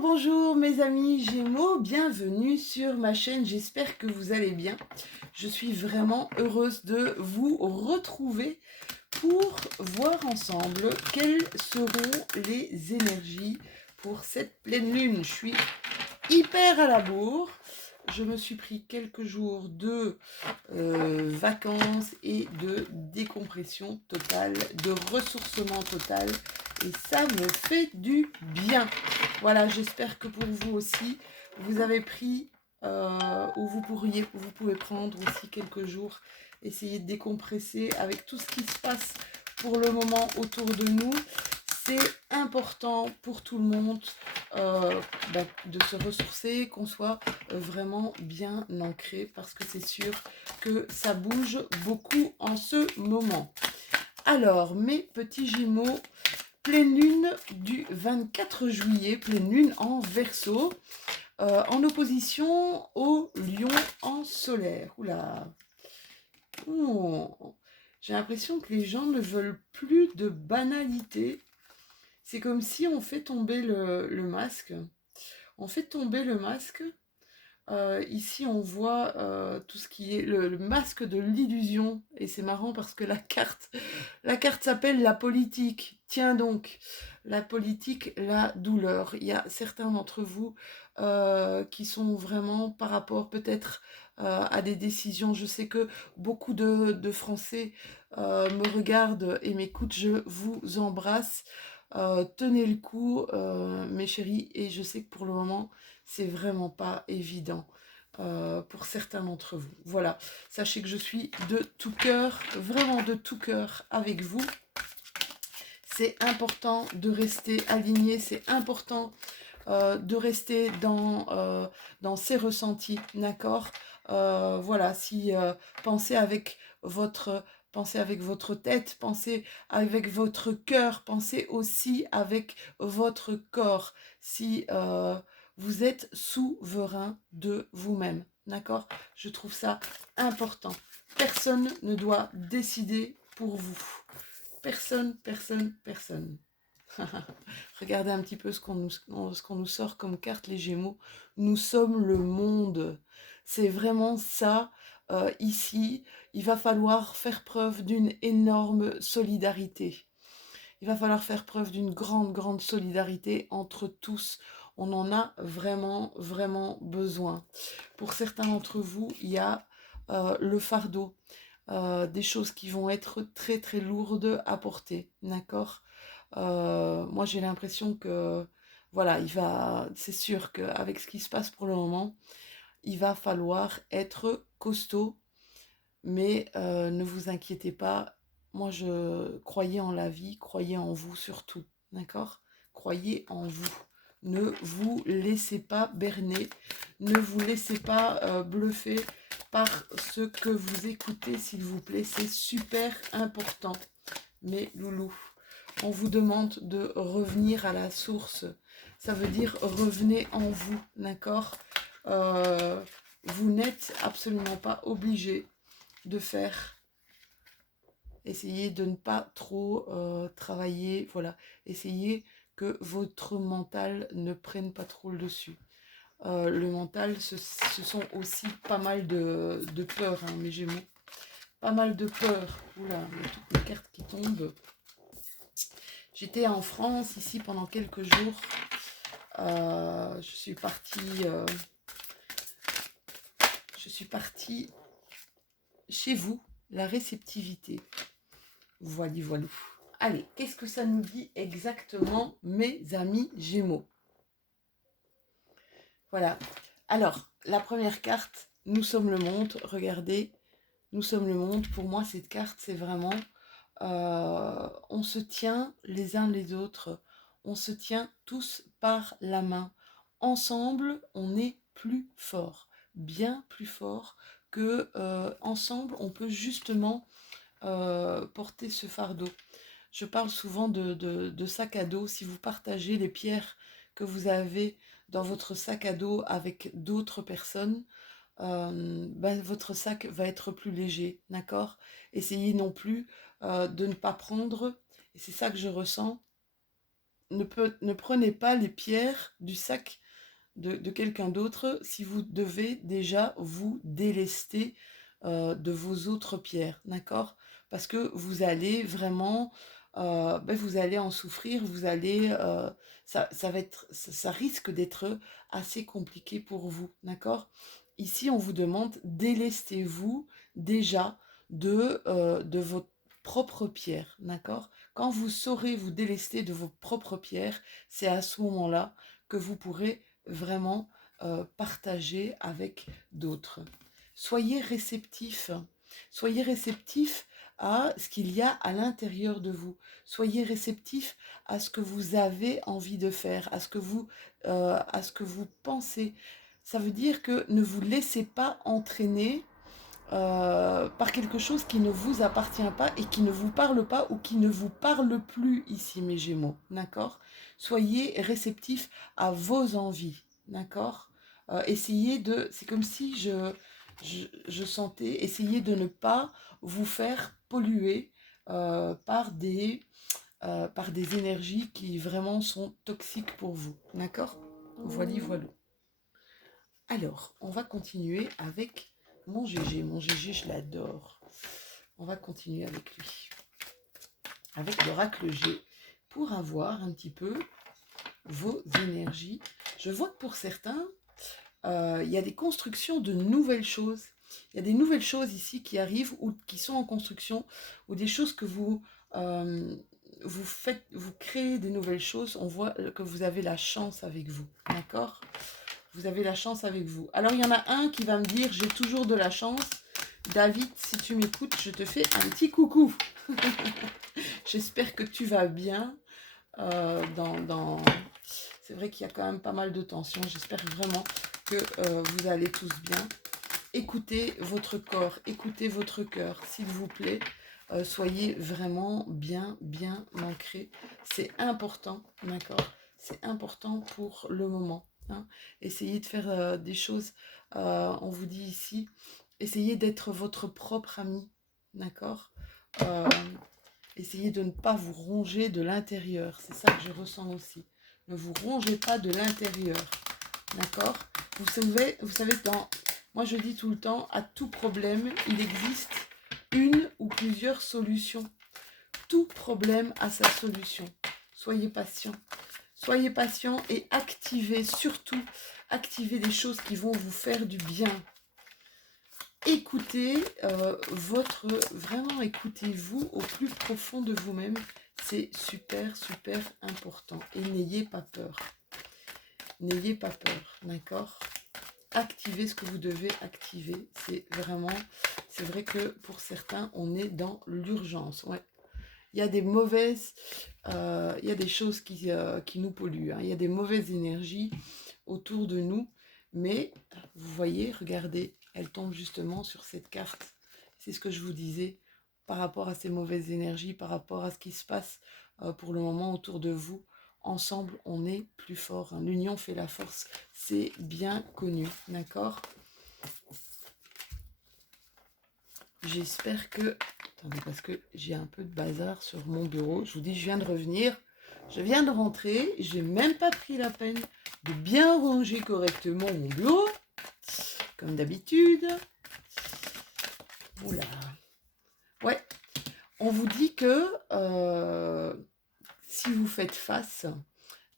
Bonjour mes amis Gémeaux, bienvenue sur ma chaîne, j'espère que vous allez bien. Je suis vraiment heureuse de vous retrouver pour voir ensemble quelles seront les énergies pour cette pleine lune. Je suis hyper à la bourre, je me suis pris quelques jours de vacances et de décompression totale, de ressourcement total. Et ça me fait du bien. Voilà, j'espère que pour vous aussi, vous avez pris ou vous pouvez prendre aussi quelques jours, essayer de décompresser avec tout ce qui se passe pour le moment autour de nous. C'est important pour tout le monde de se ressourcer, qu'on soit vraiment bien ancré parce que c'est sûr que ça bouge beaucoup en ce moment. Alors, mes petits Gémeaux, pleine lune du 24 juillet, pleine lune en Verseau, en opposition au lion en solaire. Oula. Oh. J'ai l'impression que les gens ne veulent plus de banalité. C'est comme si on fait tomber le masque. On fait tomber le masque. Ici, on voit tout ce qui est le masque de l'illusion. Et c'est marrant parce que la carte s'appelle la politique. Tiens donc, la politique, la douleur. Il y a certains d'entre vous qui sont vraiment par rapport peut-être à des décisions. Je sais que beaucoup de Français me regardent et m'écoutent. Je vous embrasse. Tenez le coup, mes chéris. Et je sais que pour le moment, c'est vraiment pas évident pour certains d'entre vous. Voilà, sachez que je suis de tout cœur, vraiment de tout cœur avec vous. C'est important de rester aligné, c'est important de rester dans ses ressentis, d'accord. Voilà, si pensez avec votre tête, pensez avec votre cœur, pensez aussi avec votre corps. Si vous êtes souverain de vous-même, d'accord. Je trouve ça important. Personne ne doit décider pour vous. Personne, personne, personne. Regardez un petit peu ce qu'on nous sort comme carte, les Gémeaux. Nous sommes le monde. C'est vraiment ça. Ici, il va falloir faire preuve d'une énorme solidarité. Il va falloir faire preuve d'une grande, grande solidarité entre tous. On en a vraiment, vraiment besoin. Pour certains d'entre vous, il y a le fardeau. Des choses qui vont être très, très lourdes à porter. D'accord. Moi, j'ai l'impression que, voilà, c'est sûr qu'avec ce qui se passe pour le moment, il va falloir être costaud, mais ne vous inquiétez pas. Moi, je croyais en la vie, croyez en vous surtout, d'accord? Croyez en vous. Ne vous laissez pas berner, ne vous laissez pas bluffer par ce que vous écoutez, s'il vous plaît. C'est super important, mes loulous. On vous demande de revenir à la source. Ça veut dire revenez en vous, d'accord. Vous n'êtes absolument pas obligé de faire. Essayez de ne pas trop travailler. Voilà. Essayez que votre mental ne prenne pas trop le dessus. Le mental, ce sont aussi pas mal de peurs, hein, mes Gémeaux. Pas mal de peurs. Oula, il y a toutes les cartes qui tombent. J'étais en France ici pendant quelques jours. Je suis partie chez vous, la réceptivité. Voilà, voilà. Allez, qu'est-ce que ça nous dit exactement, mes amis Gémeaux? Voilà. Alors, la première carte, nous sommes le monde. Regardez, nous sommes le monde. Pour moi, cette carte, c'est vraiment... on se tient les uns les autres. On se tient tous par la main. Ensemble, on est plus fort. Bien plus fort que ensemble, on peut justement porter ce fardeau. Je parle souvent de sac à dos. Si vous partagez les pierres que vous avez dans votre sac à dos avec d'autres personnes, votre sac va être plus léger, d'accord. Essayez non plus de ne pas prendre, et c'est ça que je ressens, ne prenez pas les pierres du sac de quelqu'un d'autre si vous devez déjà vous délester de vos autres pierres, d'accord? Parce que vous allez vraiment, vous allez en souffrir, ça va être, ça risque d'être assez compliqué pour vous, d'accord? Ici, on vous demande, délestez-vous déjà de votre propre pierre, d'accord? Quand vous saurez vous délester de vos propres pierres, c'est à ce moment-là que vous pourrez vraiment partager avec d'autres. Soyez réceptif. Soyez réceptif à ce qu'il y a à l'intérieur de vous. Soyez réceptif à ce que vous avez envie de faire, à ce que vous pensez. Ça veut dire que ne vous laissez pas entraîner par quelque chose qui ne vous appartient pas et qui ne vous parle pas ou qui ne vous parle plus ici, mes Gémeaux. D'accord? Soyez réceptifs à vos envies. D'accord? Essayez de... C'est comme si je sentais... Essayez de ne pas vous faire polluer par des énergies qui vraiment sont toxiques pour vous. D'accord? Voilà, voilà. Alors, on va continuer avec mon GG. Mon GG, je l'adore. On va continuer avec lui. Avec l'oracle G. Pour avoir un petit peu vos énergies. Je vois que pour certains, il y a des constructions de nouvelles choses. Il y a des nouvelles choses ici qui arrivent ou qui sont en construction, ou des choses que vous faites, vous créez des nouvelles choses. On voit que vous avez la chance avec vous. D'accord ? Vous avez la chance avec vous. Alors, il y en a un qui va me dire, j'ai toujours de la chance. David, si tu m'écoutes, je te fais un petit coucou. J'espère que tu vas bien. C'est vrai qu'il y a quand même pas mal de tensions. J'espère vraiment que vous allez tous bien. Écoutez votre corps, écoutez votre cœur, s'il vous plaît. Soyez vraiment bien ancrés. C'est important, d'accord? C'est important pour le moment. Hein. Essayez de faire des choses, on vous dit ici, essayez d'être votre propre ami, d'accord? Euh, Essayez de ne pas vous ronger de l'intérieur, c'est ça que je ressens aussi. Ne vous rongez pas de l'intérieur, d'accord? Vous savez, moi je dis tout le temps, à tout problème, il existe une ou plusieurs solutions. Tout problème a sa solution. Soyez patient. Soyez patient et surtout, activez des choses qui vont vous faire du bien. Écoutez vraiment écoutez-vous au plus profond de vous-même. C'est super important. Et n'ayez pas peur. N'ayez pas peur, d'accord? Activez ce que vous devez activer. C'est vrai que pour certains, on est dans l'urgence. Ouais. Il y a des il y a des choses qui nous polluent. Hein. Il y a des mauvaises énergies autour de nous. Mais vous voyez, regardez, elle tombe justement sur cette carte. C'est ce que je vous disais par rapport à ces mauvaises énergies, par rapport à ce qui se passe pour le moment autour de vous. Ensemble, on est plus fort. Hein. L'union fait la force. C'est bien connu, d'accord? J'espère que... Attendez, parce que j'ai un peu de bazar sur mon bureau. Je vous dis, je viens de revenir. Je viens de rentrer. J'ai même pas pris la peine de bien ranger correctement mon bureau. Comme d'habitude. Oula. Ouais. On vous dit que si vous faites face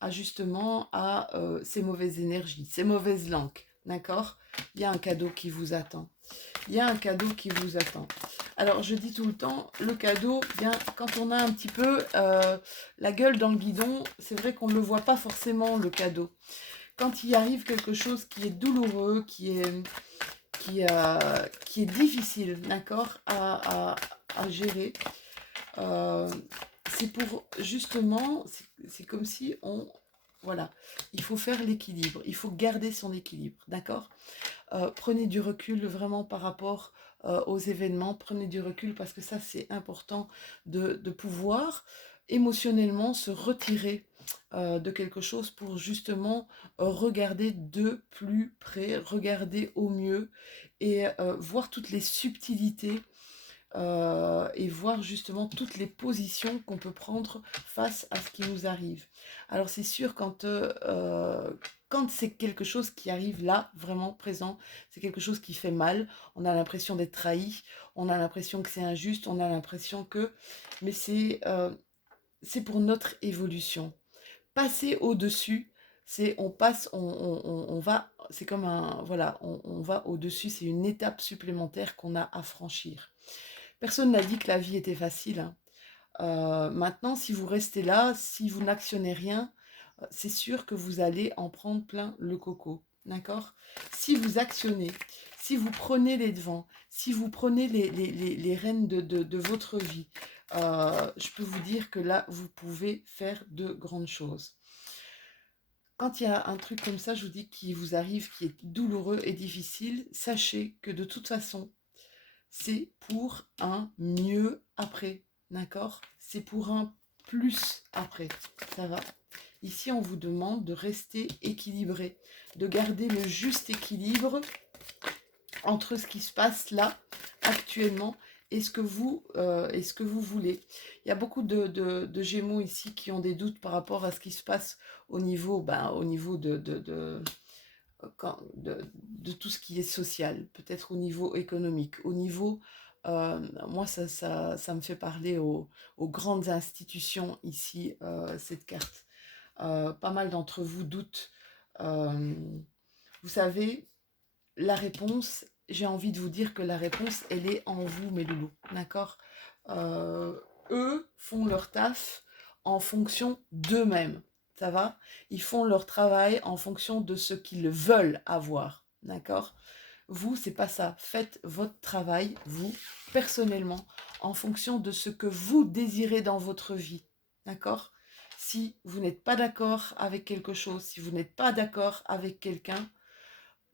justement à ces mauvaises énergies, ces mauvaises langues, d'accord? Il y a un cadeau qui vous attend. Il y a un cadeau qui vous attend. Alors, je dis tout le temps, le cadeau, bien, quand on a un petit peu la gueule dans le guidon, c'est vrai qu'on ne le voit pas forcément, le cadeau. Quand il arrive quelque chose qui est douloureux, qui est difficile, d'accord, à gérer, c'est pour, justement, c'est comme si voilà, il faut faire l'équilibre, il faut garder son équilibre, d'accord? Prenez du recul vraiment par rapport aux événements, prenez du recul parce que ça c'est important de pouvoir émotionnellement se retirer de quelque chose pour justement regarder de plus près, regarder au mieux et voir toutes les subtilités et voir justement toutes les positions qu'on peut prendre face à ce qui nous arrive. Alors c'est sûr, quand c'est quelque chose qui arrive là, vraiment présent, c'est quelque chose qui fait mal, on a l'impression d'être trahi, on a l'impression que c'est injuste, on a l'impression que... Mais c'est pour notre évolution. Passer au-dessus, c'est on passe, on va, c'est comme un, voilà, on va au-dessus, c'est une étape supplémentaire qu'on a à franchir. Personne n'a dit que la vie était facile, hein. Maintenant, si vous restez là, si vous n'actionnez rien, c'est sûr que vous allez en prendre plein le coco, d'accord? Si vous actionnez, si vous prenez les devants, si vous prenez les rênes de votre vie, je peux vous dire que là, vous pouvez faire de grandes choses. Quand il y a un truc comme ça, je vous dis, qui vous arrive, qui est douloureux et difficile, sachez que de toute façon, c'est pour un mieux après, d'accord? C'est pour un plus après, ça va? Ici, on vous demande de rester équilibré, de garder le juste équilibre entre ce qui se passe là, actuellement, et ce que vous voulez. Il y a beaucoup de Gémeaux ici qui ont des doutes par rapport à ce qui se passe au niveau, au niveau de tout ce qui est social, peut-être au niveau économique, au niveau... moi, ça me fait parler aux grandes institutions ici, cette carte. Pas mal d'entre vous doutent. Euh, vous savez, la réponse, j'ai envie de vous dire que la réponse, elle est en vous, mes loulous, d'accord? Eux font leur taf en fonction d'eux-mêmes, ça va? Ils font leur travail en fonction de ce qu'ils veulent avoir, d'accord? Vous, c'est pas ça. Faites votre travail, vous, personnellement, en fonction de ce que vous désirez dans votre vie, d'accord? Si vous n'êtes pas d'accord avec quelque chose, si vous n'êtes pas d'accord avec quelqu'un,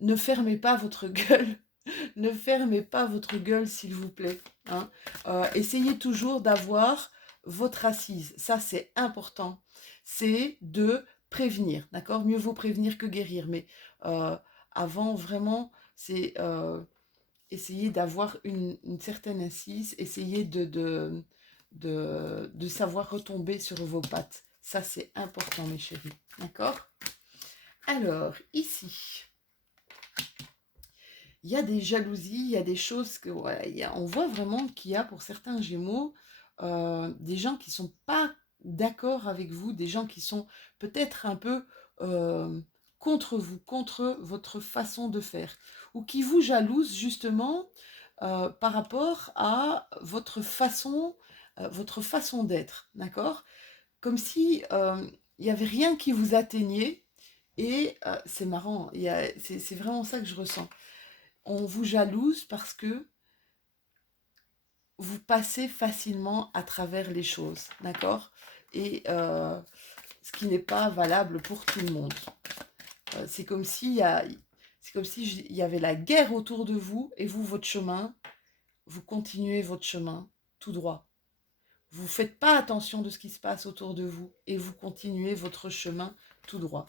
ne fermez pas votre gueule. Ne fermez pas votre gueule, s'il vous plaît, hein. Essayez toujours d'avoir votre assise. Ça, c'est important. C'est de prévenir, d'accord? Mieux vaut prévenir que guérir. Mais avant, vraiment, c'est essayer d'avoir une certaine assise. Essayez de savoir retomber sur vos pattes. Ça, c'est important, mes chéris. D'accord? Alors, ici... il y a des jalousies, il y a des choses que voilà, on voit vraiment qu'il y a pour certains Gémeaux des gens qui sont pas d'accord avec vous, des gens qui sont peut-être un peu contre vous, contre votre façon de faire, ou qui vous jalousent justement par rapport à votre façon d'être, d'accord? Comme si il n'y avait rien qui vous atteignait, et c'est marrant, c'est vraiment ça que je ressens. On vous jalouse parce que vous passez facilement à travers les choses, d'accord? Et ce qui n'est pas valable pour tout le monde. C'est comme s'il y a, c'est comme si il y avait la guerre autour de vous, et vous, votre chemin, vous continuez votre chemin tout droit. Vous ne faites pas attention de ce qui se passe autour de vous, et vous continuez votre chemin tout droit.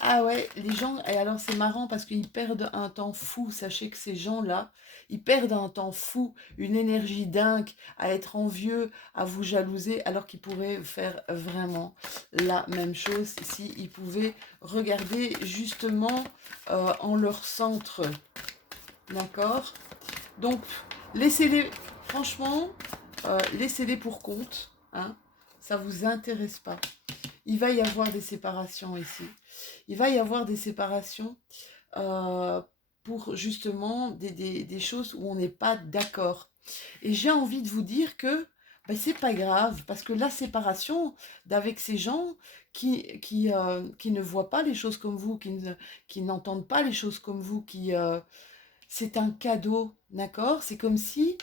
Ah ouais, les gens, et alors c'est marrant parce qu'ils perdent un temps fou. Sachez que ces gens-là, ils perdent un temps fou, une énergie dingue à être envieux, à vous jalouser, alors qu'ils pourraient faire vraiment la même chose s'ils pouvaient regarder justement en leur centre. D'accord? Donc, laissez-les, franchement, laissez-les pour compte, hein, ça ne vous intéresse pas. Il va y avoir des séparations ici. Il va y avoir des séparations pour justement des choses où on n'est pas d'accord. Et j'ai envie de vous dire que c'est pas grave, parce que la séparation d'avec ces gens qui ne voient pas les choses comme vous, qui n'entendent pas les choses comme vous, c'est un cadeau, d'accord? C'est comme si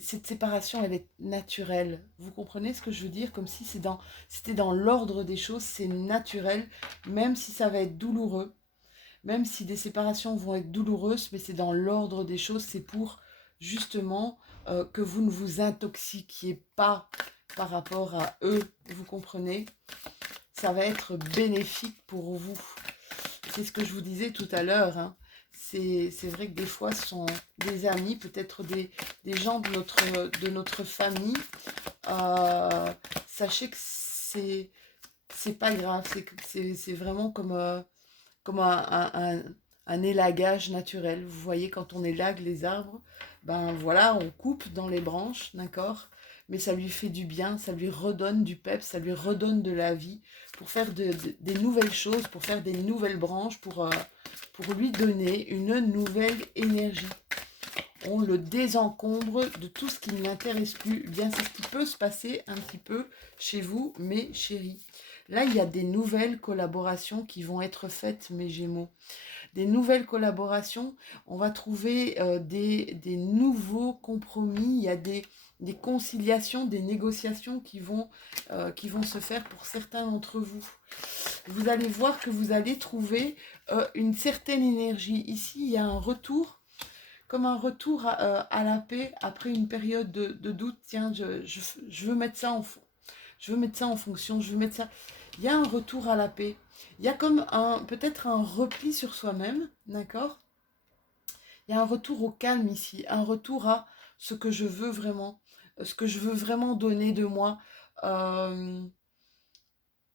cette séparation, elle est naturelle. Vous comprenez ce que je veux dire? Comme si c'était dans l'ordre des choses, c'est naturel, même si ça va être douloureux, même si des séparations vont être douloureuses, mais c'est dans l'ordre des choses, c'est pour justement que vous ne vous intoxiquiez pas par rapport à eux, vous comprenez? Ça va être bénéfique pour vous. C'est ce que je vous disais tout à l'heure, hein. c'est vrai que des fois, ce sont des amis, peut-être des gens de notre famille. Euh, Sachez que c'est pas grave, c'est vraiment comme un élagage naturel. Vous voyez, quand on élague les arbres, ben voilà, on coupe dans les branches, d'accord? Mais ça lui fait du bien, ça lui redonne du peps, ça lui redonne de la vie pour faire des nouvelles choses, pour faire des nouvelles branches, pour lui donner une nouvelle énergie. On le désencombre de tout ce qui ne l'intéresse plus. Eh bien, c'est ce qui peut se passer un petit peu chez vous, mes chéris. Là, il y a des nouvelles collaborations qui vont être faites, mes Gémeaux. Des nouvelles collaborations, on va trouver des nouveaux compromis, il y a des conciliations, des négociations qui vont se faire pour certains d'entre vous. Vous allez voir que vous allez trouver une certaine énergie. Ici, il y a un retour, comme un retour à la paix après une période de doute. Tiens, je veux mettre ça je veux mettre ça en fonction, je veux mettre ça. Il y a un retour à la paix. Il y a comme peut-être un repli sur soi-même, d'accord? Il y a un retour au calme ici, un retour à ce que je veux vraiment, ce que je veux vraiment donner de moi, euh,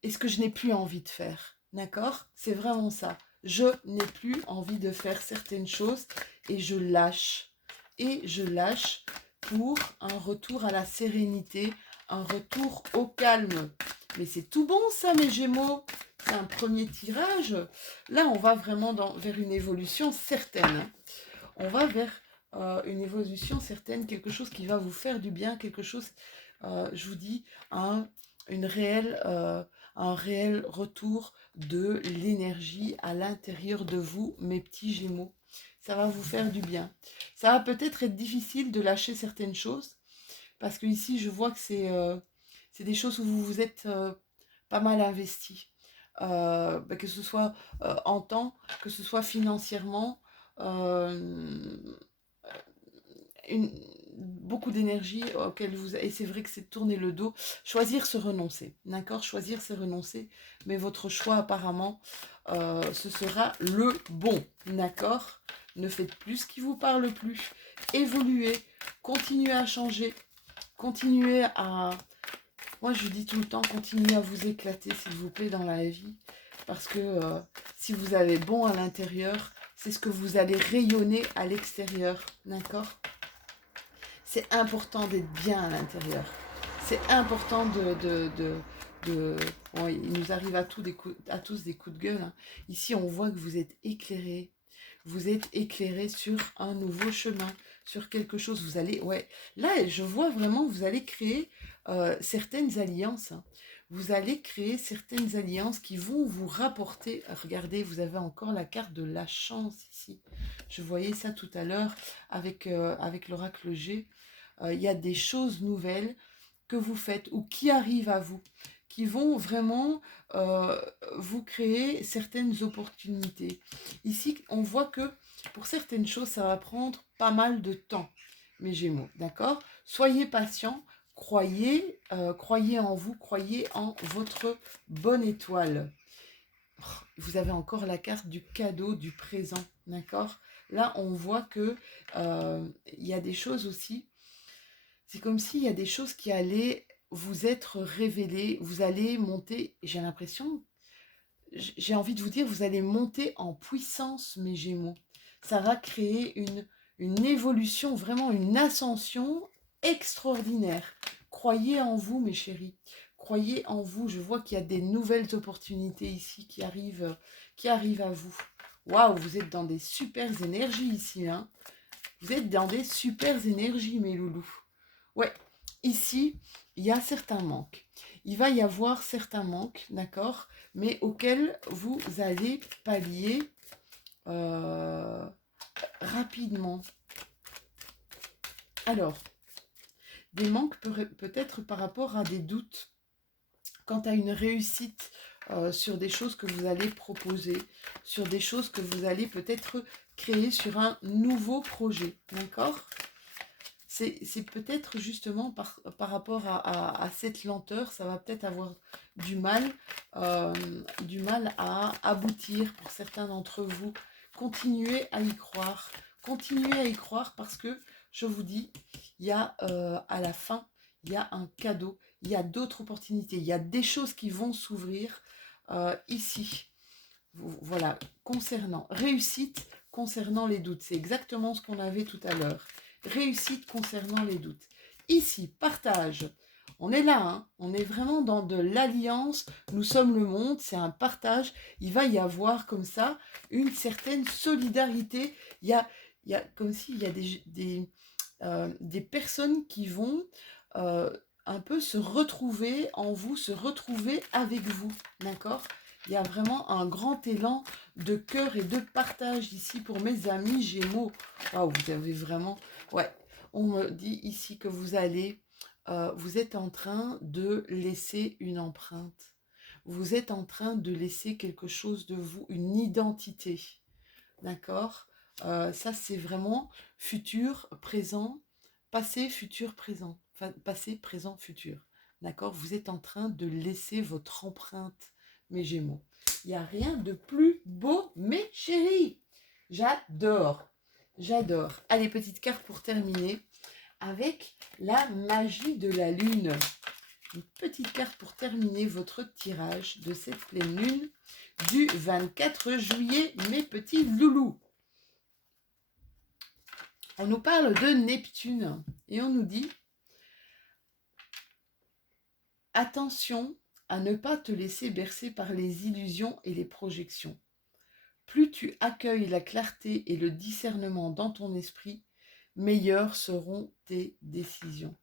et ce que je n'ai plus envie de faire, d'accord? C'est vraiment ça. Je n'ai plus envie de faire certaines choses et je lâche. Et je lâche pour un retour à la sérénité, un retour au calme. Mais c'est tout bon ça, mes Gémeaux. C'est un premier tirage. Là, on va vraiment vers une évolution certaine. On va vers une évolution certaine, quelque chose qui va vous faire du bien, quelque chose, je vous dis, une réelle, un réel retour de l'énergie à l'intérieur de vous, mes petits Gémeaux. Ça va vous faire du bien. Ça va peut-être être difficile de lâcher certaines choses, parce que ici, je vois que c'est des choses où vous vous êtes pas mal investi. Que ce soit en temps, que ce soit financièrement, euh, une, beaucoup d'énergie auquel vous... Et c'est vrai que c'est tourner le dos. Choisir, se renoncer. D'accord? Choisir, c'est renoncer. Mais votre choix, apparemment, ce sera le bon. D'accord? Ne faites plus ce qui vous parle plus. Évoluez. Continuez à changer. Continuez à... Moi, je dis tout le temps, continuez à vous éclater, s'il vous plaît, dans la vie. Parce que si vous avez bon à l'intérieur, c'est ce que vous allez rayonner à l'extérieur. D'accord? C'est important d'être bien à l'intérieur. C'est important Bon, il nous arrive à tous des coups de gueule. Hein. Ici, on voit que vous êtes éclairé. Vous êtes éclairé sur un nouveau chemin, sur quelque chose. Vous allez... Ouais. Là, je vois vraiment que vous allez créer certaines alliances. Hein. Vous allez créer certaines alliances qui vont vous rapporter... Regardez, vous avez encore la carte de la chance ici. Je voyais ça tout à l'heure avec l'oracle G. Il y a des choses nouvelles que vous faites ou qui arrivent à vous, qui vont vraiment vous créer certaines opportunités. Ici, on voit que pour certaines choses, ça va prendre pas mal de temps, mes Gémeaux, d'accord? Soyez patients, croyez en vous, croyez en votre bonne étoile. Vous avez encore la carte du cadeau, du présent, d'accord? Là, on voit que il y a des choses aussi. C'est comme s'il y a des choses qui allaient vous être révélées. Vous allez monter, j'ai l'impression, j'ai envie de vous dire, vous allez monter en puissance, mes Gémeaux. Ça va créer une évolution, vraiment une ascension extraordinaire. Croyez en vous, mes chéris. Croyez en vous. Je vois qu'il y a des nouvelles opportunités ici qui arrivent à vous. Waouh, vous êtes dans des super énergies ici. Hein. Vous êtes dans des super énergies, mes loulous. Ouais, ici, il y a certains manques. Il va y avoir certains manques, d'accord, mais auxquels vous allez pallier rapidement. Alors, des manques peut-être par rapport à des doutes quant à une réussite sur des choses que vous allez proposer, sur des choses que vous allez peut-être créer sur un nouveau projet, d'accord ? C'est peut-être justement par rapport à cette lenteur, ça va peut-être avoir du mal à aboutir pour certains d'entre vous continuez à y croire. Continuez à y croire parce que, je vous dis, il y a à la fin, il y a un cadeau, il y a d'autres opportunités, il y a des choses qui vont s'ouvrir ici. Voilà, concernant réussite, concernant les doutes. C'est exactement ce qu'on avait tout à l'heure. Réussite concernant les doutes. Ici, partage. On est là, hein, on est vraiment dans de l'alliance. Nous sommes le monde, c'est un partage. Il va y avoir comme ça une certaine solidarité. Il y a comme s'il y a des personnes qui vont un peu se retrouver en vous, se retrouver avec vous, d'accord? Il y a vraiment un grand élan de cœur et de partage ici pour mes amis Gémeaux. Waouh, vous avez vraiment... Ouais, on me dit ici que vous allez... vous êtes en train de laisser une empreinte. Vous êtes en train de laisser quelque chose de vous, une identité. D'accord? Ça, c'est vraiment futur, présent, passé, futur, présent. Enfin, passé, présent, futur. D'accord? Vous êtes en train de laisser votre empreinte, mes Gémeaux. Il n'y a rien de plus beau, mes chéris. J'adore. J'adore. Allez, petite carte pour terminer avec la magie de la lune. Une petite carte pour terminer votre tirage de cette pleine lune du 24 juillet, mes petits loulous. On nous parle de Neptune et on nous dit attention à ne pas te laisser bercer par les illusions et les projections. Plus tu accueilles la clarté et le discernement dans ton esprit, meilleures seront tes décisions.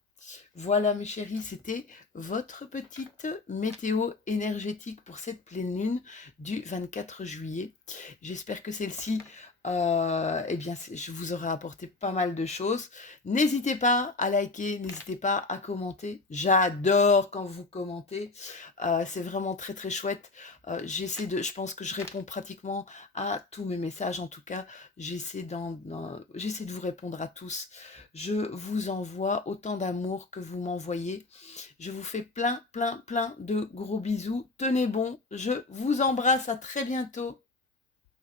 Voilà mes chéris, c'était votre petite météo énergétique pour cette pleine lune du 24 juillet. J'espère que celle-ci, eh bien, je vous aurai apporté pas mal de choses. N'hésitez pas à liker, n'hésitez pas à commenter. J'adore quand vous commentez. C'est vraiment très très chouette. Je pense que je réponds pratiquement à tous mes messages. En tout cas, j'essaie de vous répondre à tous. Je vous envoie autant d'amour que vous m'envoyez. Je vous fais plein, plein, plein de gros bisous. Tenez bon, je vous embrasse, à très bientôt.